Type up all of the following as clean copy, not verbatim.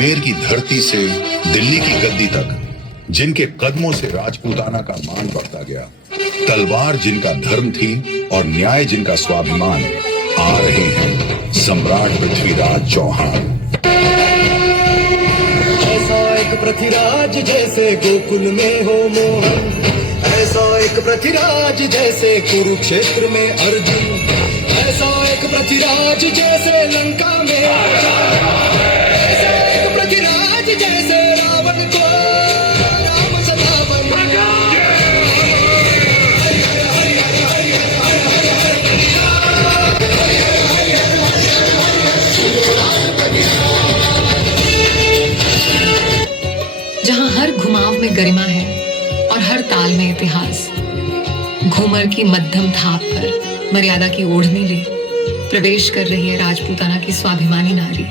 अजमेर की धरती से दिल्ली की गद्दी तक जिनके कदमों से राजपूताना का मान बढ़ता गया, तलवार जिनका धर्म थी और न्याय जिनका स्वाभिमान, आ रहे हैं सम्राट पृथ्वीराज चौहान। ऐसा एक पृथ्वीराज जैसे गोकुल में हो मोहन, ऐसा एक पृथ्वीराज जैसे कुरुक्षेत्र में अर्जुन, ऐसा एक पृथ्वीराज जैसे लंका में राजा, ऐसा एक पृथ्वीराज जैसे रावण को राम सदा बन। जहाँ हर घुमाव में गरिमा है और हर ताल में इतिहास, घूमर की मध्यम थाप पर मर्यादा की ओढ़नी ले प्रवेश कर रही है राजपूताना की स्वाभिमानी नारी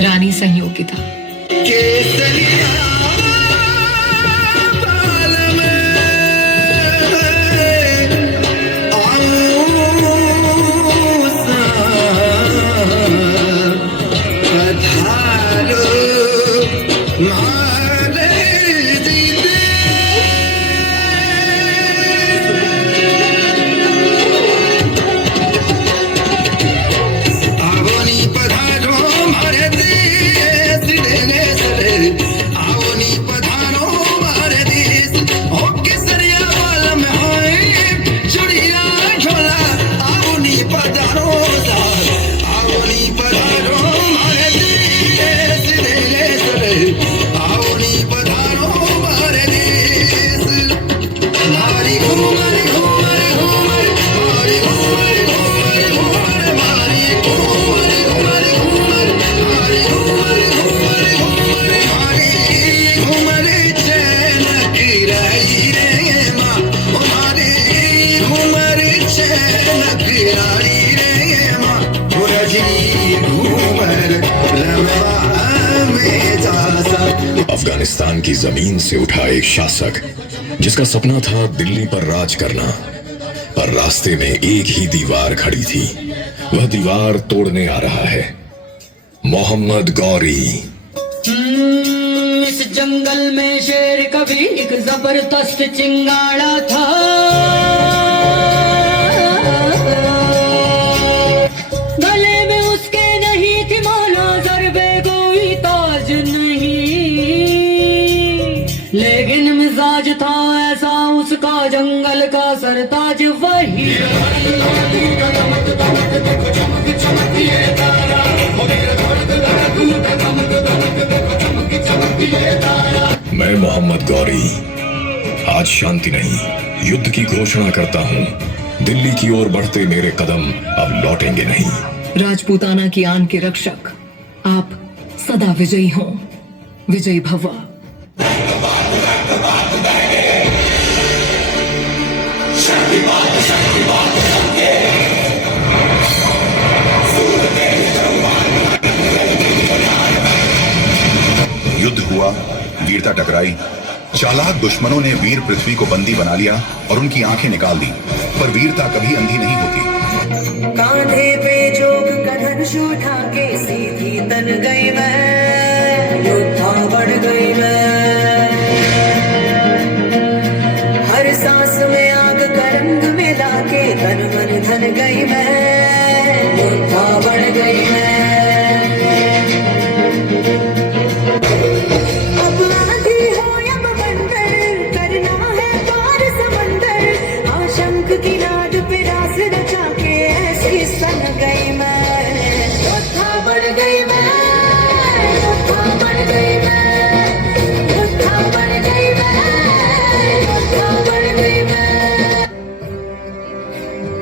रानी संयोगिता। अफगानिस्तान की जमीन से उठा एक शासक जिसका सपना था दिल्ली पर राज करना, पर रास्ते में एक ही दीवार खड़ी थी। वह दीवार तोड़ने आ रहा है मोहम्मद गौरी। इस जंगल में शेर कभी एक जबरदस्त चिंगाड़ा था, गले में उसके नहीं थी माला ज़रबे कोई ताज नहीं, लेकिन मिजाज था ऐसा उसका जंगल का सरताज वही। मैं मोहम्मद गौरी आज शांति नहीं युद्ध की घोषणा करता हूँ। दिल्ली की ओर बढ़ते मेरे कदम अब लौटेंगे नहीं। राजपूताना की आन के रक्षक आप सदा विजयी हों, विजयी भव। युद्ध हुआ, वीरता टकराई, चालाक दुश्मनों ने वीर पृथ्वी को बंदी बना लिया और उनकी आंखें निकाल दी, पर वीरता कभी अंधी नहीं होती। कांधे पे जोग का धनुष उठा के सीधी तन गई मैं, योद्धा बढ़ गई मैं, हर सांस में आग का रंग मिला के तन मन धन गई मैं, योद्धा बढ़ गई मैं।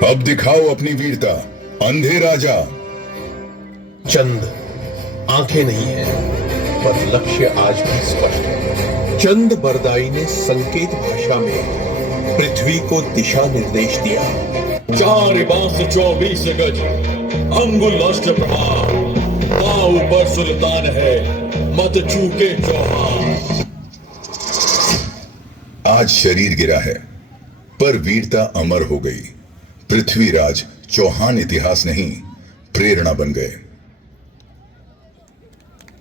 अब दिखाओ अपनी वीरता, अंधे राजा। चंद आंखें नहीं है, पर लक्ष्य आज भी स्पष्ट है। चंद बरदाई ने संकेत भाषा में पृथ्वी को दिशा निर्देश दिया। 4 बांस 24 गज, अंगुल अष्ट प्रहार, पांव पर सुल्तान है, मत चूके चौहान। आज शरीर गिरा है, पर वीरता अमर हो गई। पृथ्वीराज चौहान इतिहास नहीं, प्रेरणा बन गए।